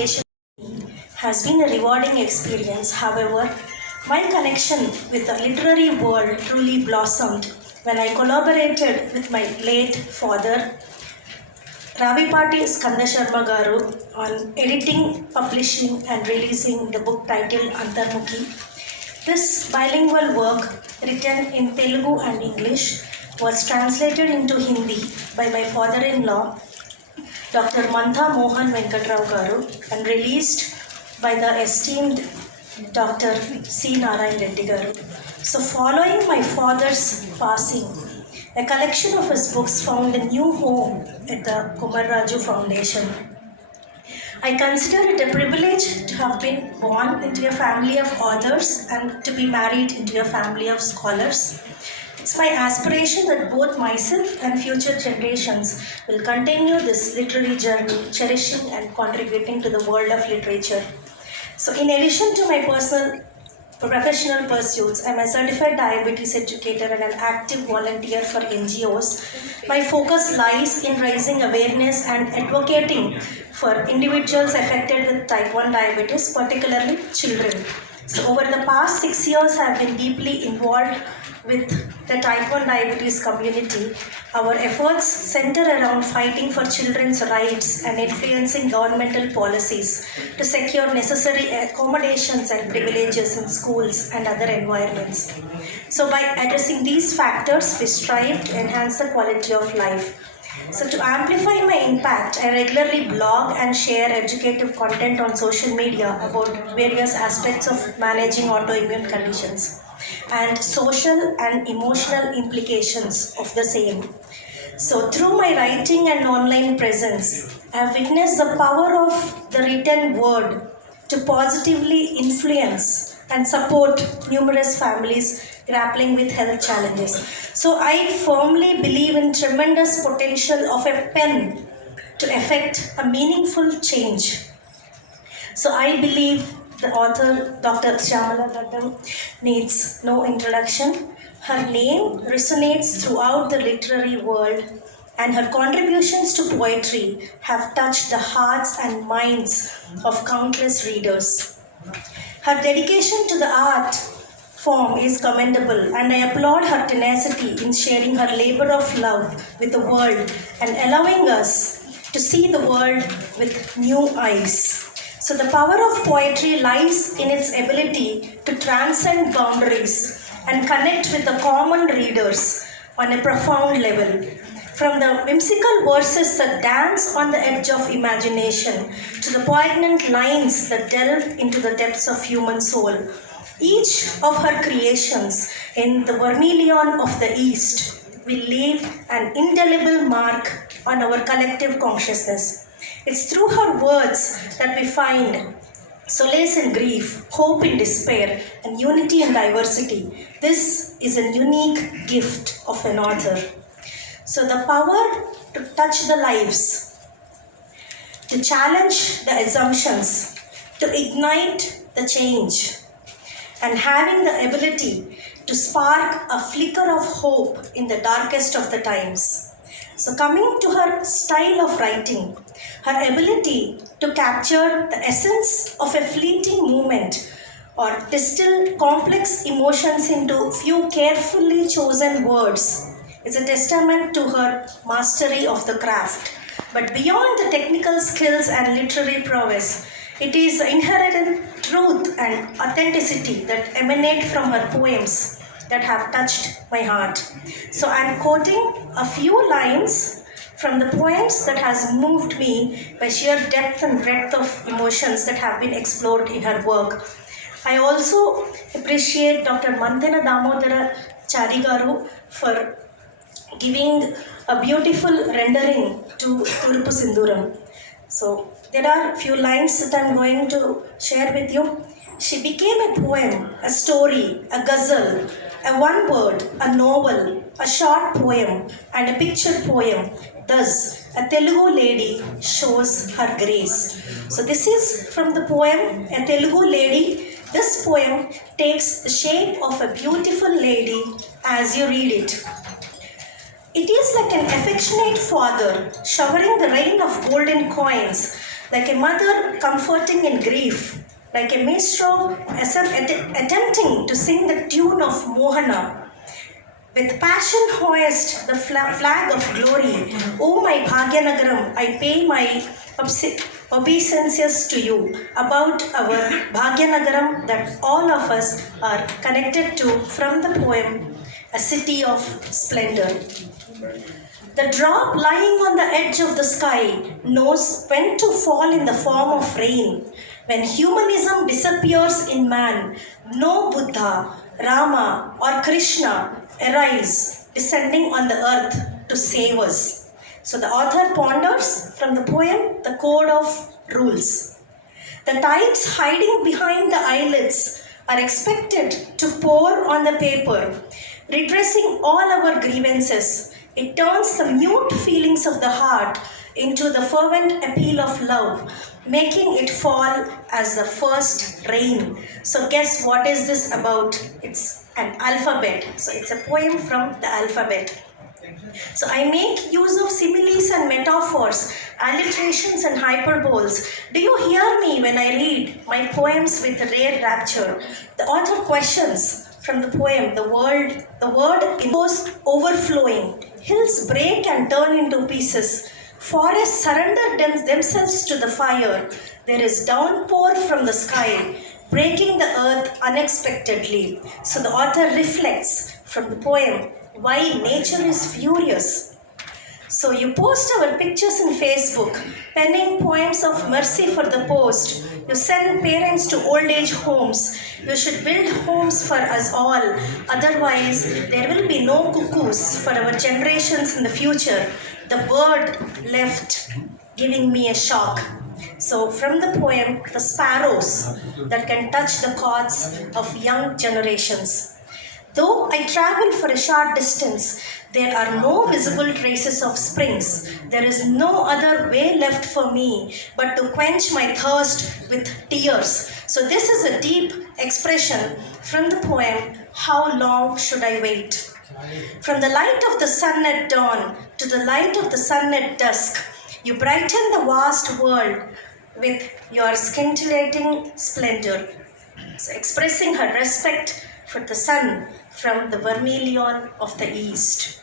education has been a rewarding experience. However, my connection with the literary world truly blossomed when I collaborated with my late father, Ravipati Skanda Sharma Garu, on editing, publishing, and releasing the book titled Antarmukhi. This bilingual work, written in Telugu and English, was translated into Hindi by my father-in-law, Dr. Manta Mohan Venkatrao Garu, and released by the esteemed Dr. C. Narayan Reddy Garu. So, following my father's passing, a collection of his books found a new home at the Kumarraju Foundation. I consider it a privilege to have been born into a family of authors and to be married into a family of scholars. It's my aspiration that both myself and future generations will continue this literary journey, cherishing and contributing to the world of literature. So, in addition to my personal professional pursuits, I'm a certified diabetes educator and an active volunteer for NGOs. My focus lies in raising awareness and advocating for individuals affected with type 1 diabetes, particularly children. So over the past 6 years, I have been deeply involved with the type 1 diabetes community. Our efforts center around fighting for children's rights and influencing governmental policies to secure necessary accommodations and privileges in schools and other environments. So by addressing these factors, we strive to enhance the quality of life. So to amplify my impact, I regularly blog and share educative content on social media about various aspects of managing autoimmune conditions and social and emotional implications of the same. So through my writing and online presence, I have witnessed the power of the written word to positively influence and support numerous families grappling with health challenges. So I firmly believe in tremendous potential of a pen to effect a meaningful change. So I believe the author, Dr. Syamala Gaddam, needs no introduction. Her name resonates throughout the literary world, and her contributions to poetry have touched the hearts and minds of countless readers. Her dedication to the art form is commendable, and I applaud her tenacity in sharing her labor of love with the world and allowing us to see the world with new eyes. So the power of poetry lies in its ability to transcend boundaries and connect with the common readers on a profound level. From the whimsical verses that dance on the edge of imagination to the poignant lines that delve into the depths of human soul, each of her creations in the Vermillion of the East will leave an indelible mark on our collective consciousness. It's through her words that we find solace in grief, hope in despair, and unity in diversity. This is a unique gift of an author. So the power to touch the lives, to challenge the assumptions, to ignite the change, and having the ability to spark a flicker of hope in the darkest of the times. So coming to her style of writing, her ability to capture the essence of a fleeting moment or distill complex emotions into few carefully chosen words is a testament to her mastery of the craft. But beyond the technical skills and literary prowess, it is the inherent truth and authenticity that emanate from her poems that have touched my heart. So I'm quoting a few lines from the poems that has moved me by sheer depth and breadth of emotions that have been explored in her work. I also appreciate Dr. Mantena Damodara Charigaru for giving a beautiful rendering to Turupu Sinduram. So there are a few lines that I'm going to share with you. She became a poem, a story, a ghazal, a one word, a novel, a short poem, and a picture poem. Thus, a Telugu lady shows her grace. So this is from the poem, A Telugu Lady. This poem takes the shape of a beautiful lady as you read it. It is like an affectionate father showering the rain of golden coins like a mother comforting in grief, like a minstrel attempting to sing the tune of Mohana. With passion hoist the flag of glory. O my Bhagyanagaram, I pay my obeisances to you about our Bhagyanagaram that all of us are connected to from the poem A City of Splendor. The drop lying on the edge of the sky knows when to fall in the form of rain. When humanism disappears in man, no Buddha, Rama, or Krishna arise, descending on the earth to save us. So the author ponders from the poem the code of rules. The tides hiding behind the eyelids are expected to pour on the paper, redressing all our grievances. It turns the mute feelings of the heart into the fervent appeal of love, making it fall as the first rain. So guess what is this about? It's an alphabet. So it's a poem from the alphabet. So I make use of similes and metaphors, alliterations and hyperboles. Do you hear me when I read my poems with rare rapture? The author questions from the poem, the word is overflowing. Hills break and turn into pieces. Forests surrender themselves to the fire. There is downpour from the sky, breaking the earth unexpectedly. So the author reflects from the poem why nature is furious. So you post our pictures in Facebook, penning poems of mercy for the post. You send parents to old age homes. You should build homes for us all. Otherwise, there will be no cuckoos for our generations in the future. The bird left giving me a shock. So from the poem, the sparrows that can touch the chords of young generations. Though I travel for a short distance, there are no visible traces of springs. There is no other way left for me but to quench my thirst with tears. So this is a deep expression from the poem, How Long Should I Wait? From the light of the sun at dawn to the light of the sun at dusk, you brighten the vast world with your scintillating splendor. So expressing her respect for the sun from the Vermillion of the East.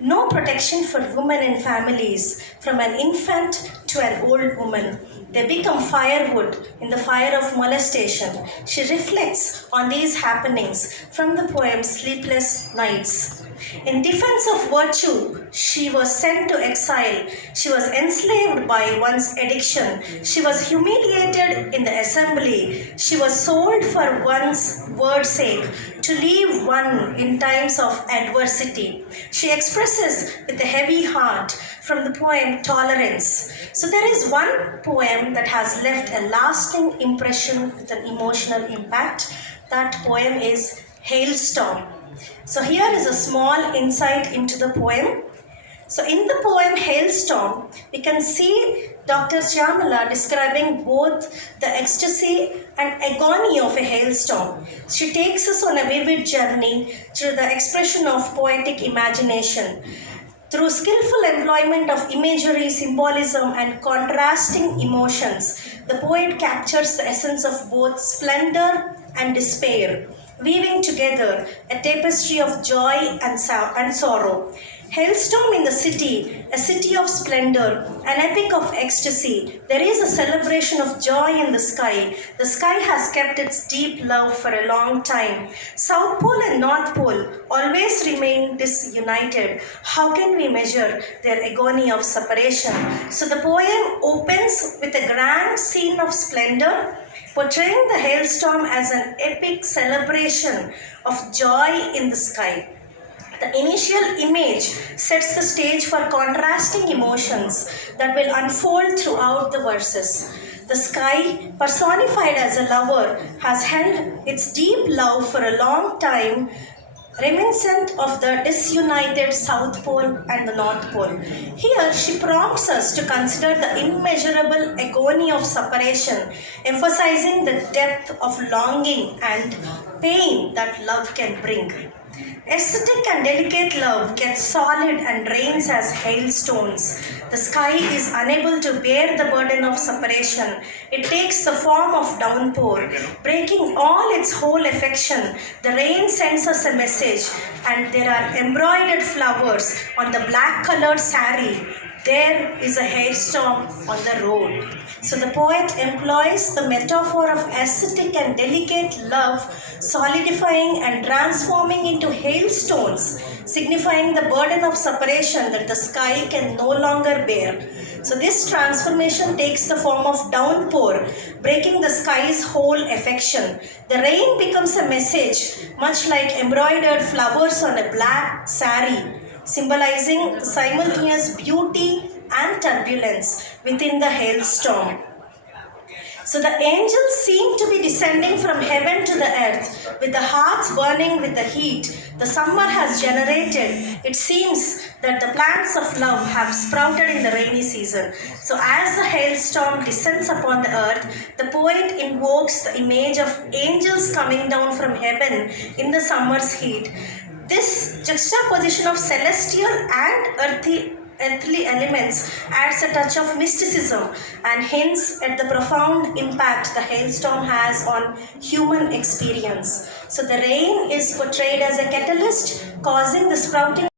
No protection for women and families, from an infant to an old woman. They become firewood in the fire of molestation. She reflects on these happenings from the poem Sleepless Nights. In defense of virtue, she was sent to exile. She was enslaved by one's addiction. She was humiliated in the assembly. She was sold for one's word's sake, to leave one in times of adversity. She expresses with a heavy heart from the poem Tolerance. So there is one poem that has left a lasting impression with an emotional impact. That poem is Hailstorm. So here is a small insight into the poem. So in the poem Hailstorm, we can see Dr. Syamala describing both the ecstasy and agony of a hailstorm. She takes us on a vivid journey through the expression of poetic imagination. Through skillful employment of imagery, symbolism, and contrasting emotions, the poet captures the essence of both splendor and despair, weaving together a tapestry of joy and sorrow. Hailstorm in the city, a city of splendor, an epic of ecstasy. There is a celebration of joy in the sky. The sky has kept its deep love for a long time. South Pole and North Pole always remain disunited. How can we measure their agony of separation? So the poem opens with a grand scene of splendor, portraying the hailstorm as an epic celebration of joy in the sky. The initial image sets the stage for contrasting emotions that will unfold throughout the verses. The sky, personified as a lover, has held its deep love for a long time, reminiscent of the disunited South Pole and the North Pole. Here, she prompts us to consider the immeasurable agony of separation, emphasizing the depth of longing and pain that love can bring. Aesthetic and delicate love gets solid and rains as hailstones. The sky is unable to bear the burden of separation. It takes the form of downpour, breaking all its whole affection. The rain sends us a message, and there are embroidered flowers on the black colored sari. There is a hailstorm on the road. So the poet employs the metaphor of ascetic and delicate love solidifying and transforming into hailstones, signifying the burden of separation that the sky can no longer bear. So this transformation takes the form of downpour, breaking the sky's whole affection. The rain becomes a message, much like embroidered flowers on a black sari, symbolizing simultaneous beauty and turbulence within the hailstorm. So the angels seem to be descending from heaven to the earth, with the hearts burning with the heat the summer has generated. It seems that the plants of love have sprouted in the rainy season. So as the hailstorm descends upon the earth, the poet invokes the image of angels coming down from heaven in the summer's heat. This juxtaposition of celestial and earthly elements adds a touch of mysticism and hints at the profound impact the hailstorm has on human experience. So the rain is portrayed as a catalyst causing the sprouting